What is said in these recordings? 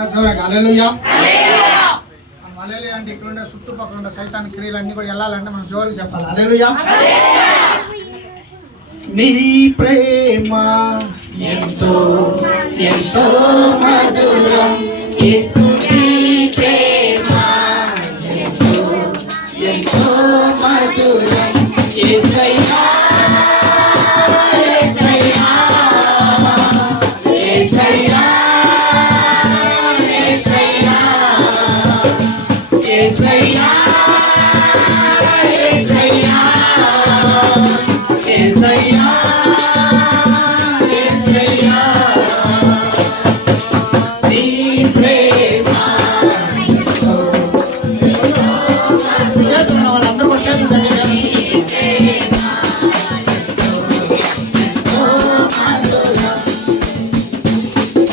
Malaria అంటే ఇక్కడ ఉండే చుట్టుపక్కల ఉండే సైతాన్ క్రియలు అన్ని కూడా వెళ్ళాలంటే మనం జోరుకు చెప్పాలి అలేలుయా నీ ప్రేమ ఎంతో ఎంతో మధురం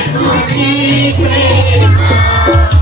I keep Christmas.